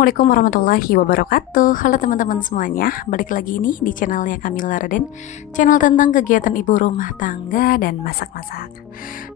Assalamualaikum warahmatullahi wabarakatuh. Halo teman-teman semuanya, balik lagi nih di channelnya Kamila Raden, channel tentang kegiatan ibu rumah tangga dan masak-masak.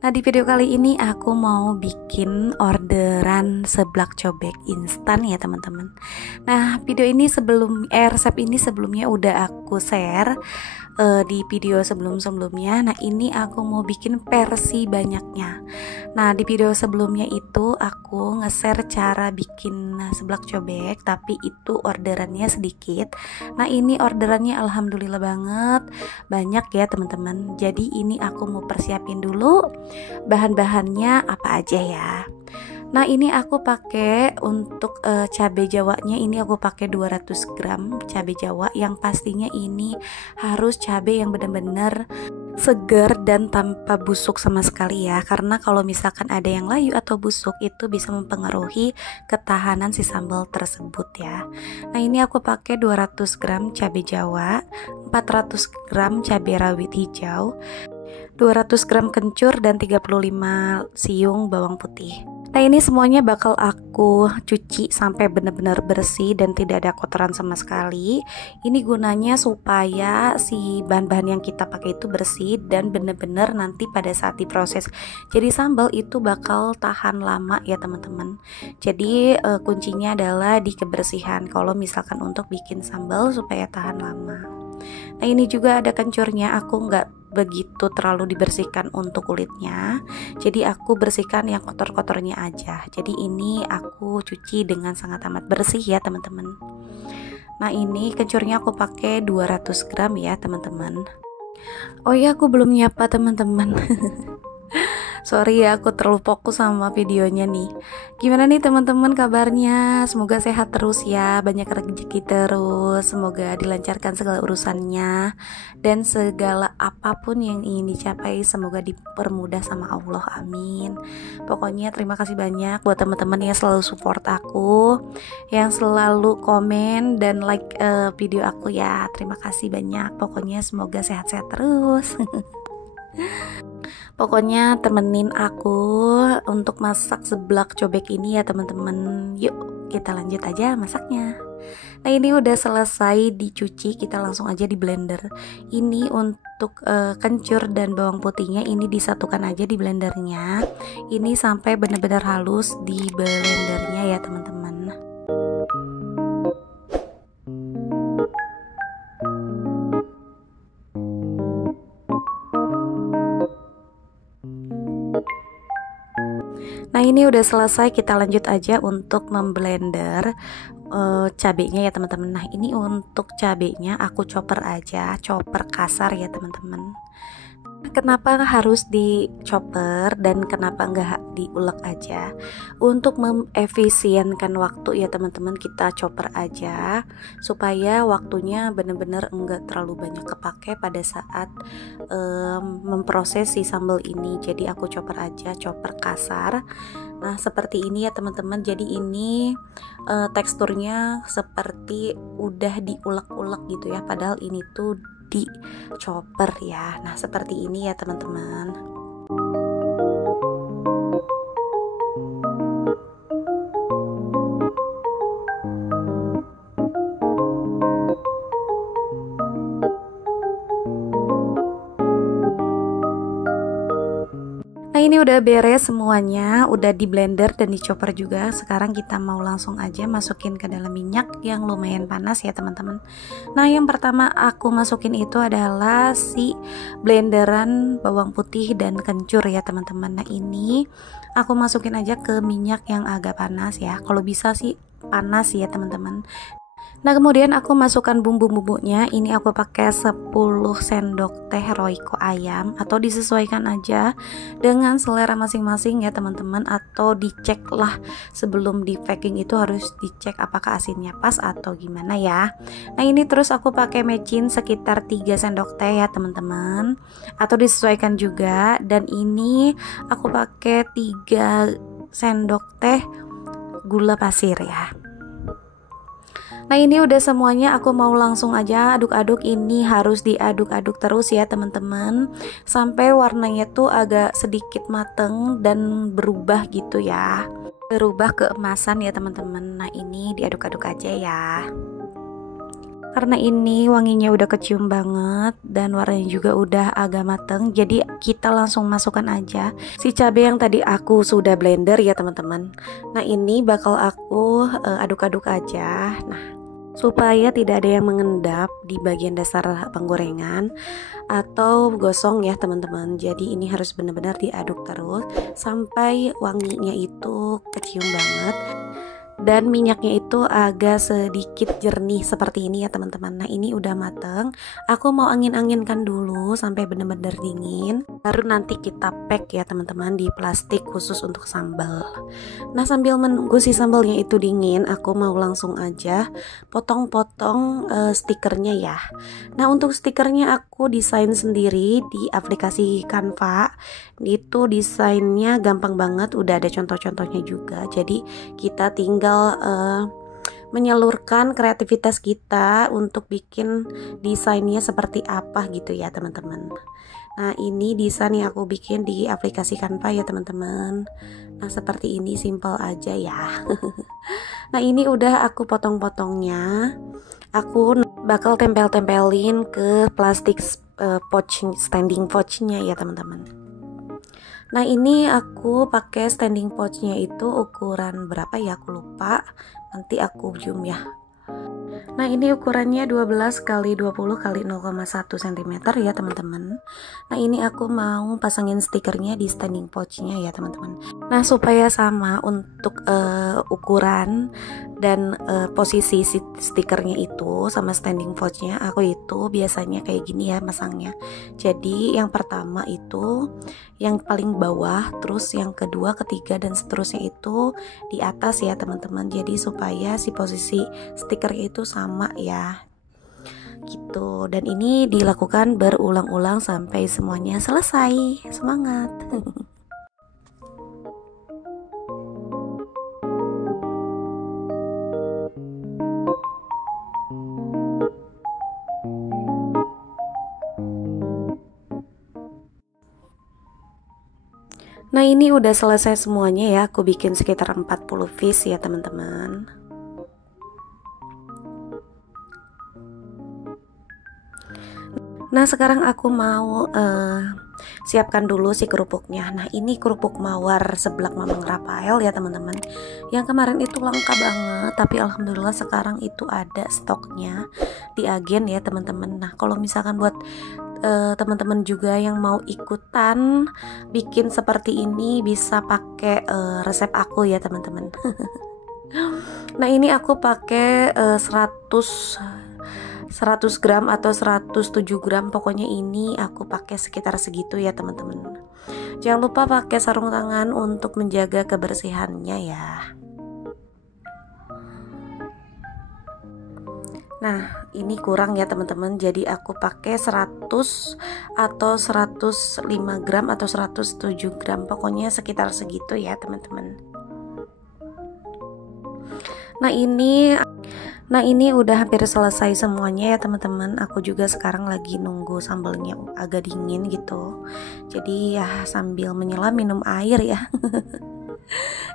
Nah, di video kali ini aku mau bikin orderan seblak cobek instan ya teman-teman. Nah, video ini resep ini sebelumnya udah aku share di video sebelumnya. Nah, ini aku mau bikin versi banyaknya. Nah, di video sebelumnya itu aku nge-share cara bikin seblak cobek, tapi itu orderannya sedikit. Nah, ini orderannya alhamdulillah banget banyak ya teman-teman. Jadi ini aku mau persiapin dulu bahan-bahannya apa aja ya. Nah, ini aku pakai untuk cabai jawanya, ini aku pakai 200 gram cabai jawa, yang pastinya ini harus cabai yang benar-benar segar dan tanpa busuk sama sekali ya, karena kalau misalkan ada yang layu atau busuk itu bisa mempengaruhi ketahanan si sambal tersebut ya. Nah, ini aku pakai 200 gram cabai jawa, 400 gram cabai rawit hijau, 200 gram kencur, dan 35 siung bawang putih. Nah, ini semuanya bakal aku cuci sampai benar-benar bersih dan tidak ada kotoran sama sekali. Ini gunanya supaya si bahan-bahan yang kita pakai itu bersih dan benar-benar nanti pada saat diproses jadi sambal itu bakal tahan lama ya teman-teman. Jadi kuncinya adalah di kebersihan kalau misalkan untuk bikin sambal supaya tahan lama. Nah, ini juga ada kencurnya, aku nggak begitu terlalu dibersihkan untuk kulitnya, jadi aku bersihkan yang kotor-kotornya aja. Jadi ini aku cuci dengan sangat amat bersih ya teman-teman. Nah, ini kencurnya aku pakai 200 gram ya teman-teman. Oh iya, aku belum nyapa teman-teman. Sorry ya, aku terlalu fokus sama videonya nih. Gimana nih teman-teman kabarnya? Semoga sehat terus ya, banyak rezeki terus, semoga dilancarkan segala urusannya, dan segala apapun yang ingin dicapai semoga dipermudah sama Allah, amin. Pokoknya terima kasih banyak buat teman-teman yang selalu support aku, yang selalu komen dan like video aku ya. Terima kasih banyak, pokoknya semoga sehat-sehat terus. Pokoknya temenin aku untuk masak seblak cobek ini ya teman-teman. Yuk kita lanjut aja masaknya. Nah, ini udah selesai dicuci, kita langsung aja di blender. Ini untuk kencur dan bawang putihnya ini disatukan aja di blendernya. Ini sampai benar-benar halus di blendernya ya teman-teman. Nah, ini udah selesai, kita lanjut aja untuk memblender cabenya ya teman-teman. Nah, ini untuk cabenya aku chopper aja, chopper kasar ya teman-teman. Kenapa harus di chopper dan kenapa nggak diulek aja? Untuk mengefisienkan waktu ya teman-teman, kita chopper aja supaya waktunya bener-bener enggak terlalu banyak kepake pada saat memproses si sambal ini. Jadi aku chopper aja, chopper kasar. Nah, seperti ini ya teman-teman. Jadi ini teksturnya seperti udah diulek-ulek gitu ya, padahal ini tuh di chopper ya. Nah, seperti ini ya teman-teman. Nah, ini udah beres semuanya, udah di blender dan di chopper juga. Sekarang kita mau langsung aja masukin ke dalam minyak yang lumayan panas ya teman-teman. Nah, yang pertama aku masukin itu adalah si blenderan bawang putih dan kencur ya teman-teman. Nah, ini aku masukin aja ke minyak yang agak panas ya. Kalau bisa sih panas ya teman-teman. Nah, kemudian aku masukkan bumbu-bumbunya. Ini aku pakai 10 sendok teh Royco ayam, atau disesuaikan aja dengan selera masing-masing ya teman-teman, atau dicek lah sebelum di packing itu harus dicek apakah asinnya pas atau gimana ya. Nah, ini terus aku pakai mecin sekitar 3 sendok teh ya teman-teman, atau disesuaikan juga. Dan ini aku pakai 3 sendok teh gula pasir ya. Nah, ini udah semuanya, aku mau langsung aja aduk-aduk. Ini harus diaduk-aduk terus ya teman-teman, sampai warnanya tuh agak sedikit mateng dan berubah gitu ya. berubah keemasan ya teman-teman. Nah ini diaduk-aduk aja ya. Karena ini wanginya udah kecium banget dan warnanya juga udah agak mateng, jadi kita langsung masukkan aja si cabai yang tadi aku sudah blender ya teman-teman. Nah ini bakal aku aduk-aduk aja. Nah supaya tidak ada yang mengendap di bagian dasar penggorengan atau gosong ya teman-teman. Jadi ini harus benar-benar diaduk terus sampai wanginya itu kecium banget dan minyaknya itu agak sedikit jernih seperti ini ya teman-teman. Nah ini udah mateng, aku mau angin-anginkan dulu sampai benar-benar dingin, baru nanti kita pack ya teman-teman di plastik khusus untuk sambal. Nah sambil menunggu si sambalnya itu dingin, aku mau langsung aja potong-potong stikernya ya. Nah untuk stikernya aku desain sendiri di aplikasi Canva. Itu desainnya gampang banget, udah ada contoh-contohnya juga. Jadi kita tinggal menyalurkan kreativitas kita untuk bikin desainnya seperti apa gitu ya teman-teman. Nah ini desain yang aku bikin di aplikasi Canva ya teman-teman. Nah seperti ini, simple aja ya. Nah ini udah aku potong-potongnya. Aku bakal tempel-tempelin ke plastik pouch, standing pouchnya ya teman-teman. Nah ini aku pakai standing pouchnya itu ukuran berapa ya, aku lupa, nanti aku zoom ya. Nah ini ukurannya 12 x 20 x 0,1 cm ya teman-teman. Nah ini aku mau pasangin stikernya di standing pouchnya ya teman-teman. Nah supaya sama untuk ukuran dan posisi stikernya itu sama standing pouchnya, aku itu biasanya kayak gini ya masangnya. Jadi yang pertama itu yang paling bawah, terus yang kedua, ketiga dan seterusnya itu di atas ya teman-teman. Jadi supaya si posisi stikernya itu sama ya gitu. Dan ini dilakukan berulang-ulang sampai semuanya selesai. Semangat. Nah ini udah selesai semuanya ya, aku bikin sekitar 40 piece ya teman-teman. Nah sekarang aku mau siapkan dulu si kerupuknya. Nah ini kerupuk mawar seblak Mamang Rafael ya teman-teman. Yang kemarin itu langka banget, tapi alhamdulillah sekarang itu ada stoknya di agen ya teman-teman. Nah kalau misalkan buat teman-teman juga yang mau ikutan bikin seperti ini, bisa pakai resep aku ya teman-teman. Nah ini aku pakai 100 gram atau 107 gram, pokoknya ini aku pakai sekitar segitu ya teman-teman. Jangan lupa pakai sarung tangan untuk menjaga kebersihannya ya. Nah ini kurang ya teman-teman, jadi aku pakai 100 atau 105 gram atau 107 gram, pokoknya sekitar segitu ya teman-teman. Nah ini udah hampir selesai semuanya ya teman-teman. Aku juga sekarang lagi nunggu sambalnya agak dingin gitu. Jadi ya sambil menyelam minum air ya.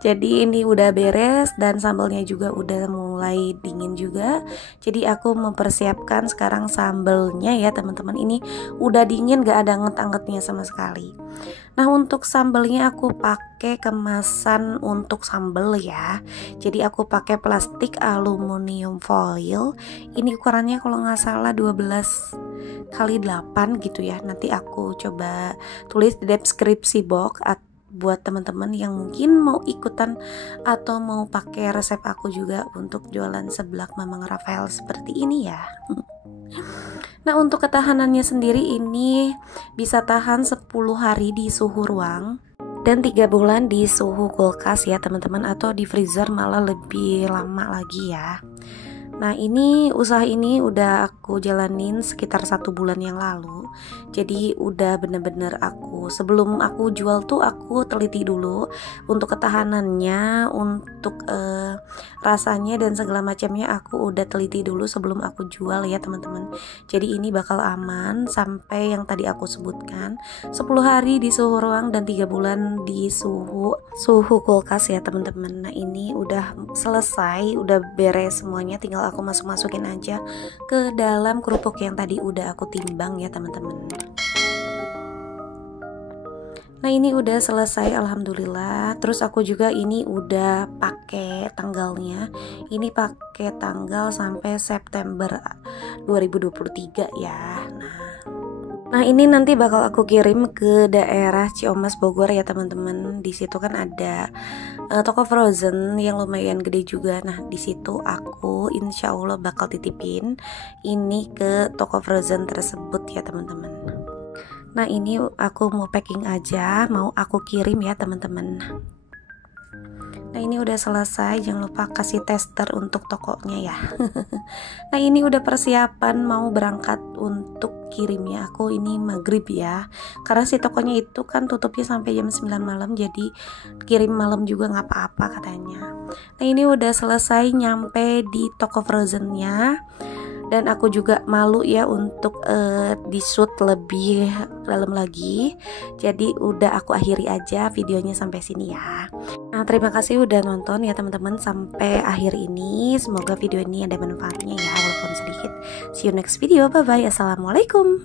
Jadi ini udah beres dan sambalnya juga udah mulai dingin juga. Jadi aku mempersiapkan sekarang sambalnya ya teman-teman. Ini udah dingin, gak ada anget-angetnya sama sekali. Nah untuk sambalnya aku pakai kemasan untuk sambal ya. Jadi aku pakai plastik aluminium foil. Ini ukurannya kalau nggak salah 12 x 8 gitu ya. Nanti aku coba tulis di deskripsi box buat teman-teman yang mungkin mau ikutan atau mau pakai resep aku juga untuk jualan seblak Mamang Rafael seperti ini ya. Nah untuk ketahanannya sendiri ini bisa tahan 10 hari di suhu ruang dan 3 bulan di suhu kulkas ya teman-teman, atau di freezer malah lebih lama lagi ya. Nah, ini usaha ini udah aku jalanin sekitar 1 bulan yang lalu. Jadi udah bener-bener sebelum aku jual tuh aku teliti dulu untuk ketahanannya, untuk rasanya dan segala macamnya aku udah teliti dulu sebelum aku jual ya teman-teman. Jadi ini bakal aman sampai yang tadi aku sebutkan, 10 hari di suhu ruang dan 3 bulan di suhu kulkas ya teman-teman. Nah, ini udah selesai, udah beres semuanya, tinggal aku masukin aja ke dalam kerupuk yang tadi udah aku timbang ya teman-teman. Nah, ini udah selesai alhamdulillah. Terus aku juga ini udah pakai tanggalnya. Ini pakai tanggal sampai September 2023 ya. Nah, ini nanti bakal aku kirim ke daerah Ciamis Bogor ya teman-teman. Di situ kan ada toko frozen yang lumayan gede juga. Nah, di situ aku insya Allah bakal titipin ini ke toko frozen tersebut ya teman-teman. Nah, ini aku mau packing aja, mau aku kirim ya teman-teman. Nah, ini udah selesai, jangan lupa kasih tester untuk tokonya ya. Nah, ini udah persiapan mau berangkat untuk kirimnya. Aku ini maghrib ya, karena si tokonya itu kan tutupnya sampai jam 9 malam, jadi kirim malam juga gak apa-apa katanya. Nah, ini udah selesai nyampe di toko frozennya. Dan aku juga malu ya untuk di shoot lebih dalam lagi. Jadi udah aku akhiri aja videonya sampai sini ya. Nah, terima kasih udah nonton ya teman-teman sampai akhir ini. Semoga video ini ada manfaatnya ya walaupun sedikit. See you next video. Bye bye. Assalamualaikum.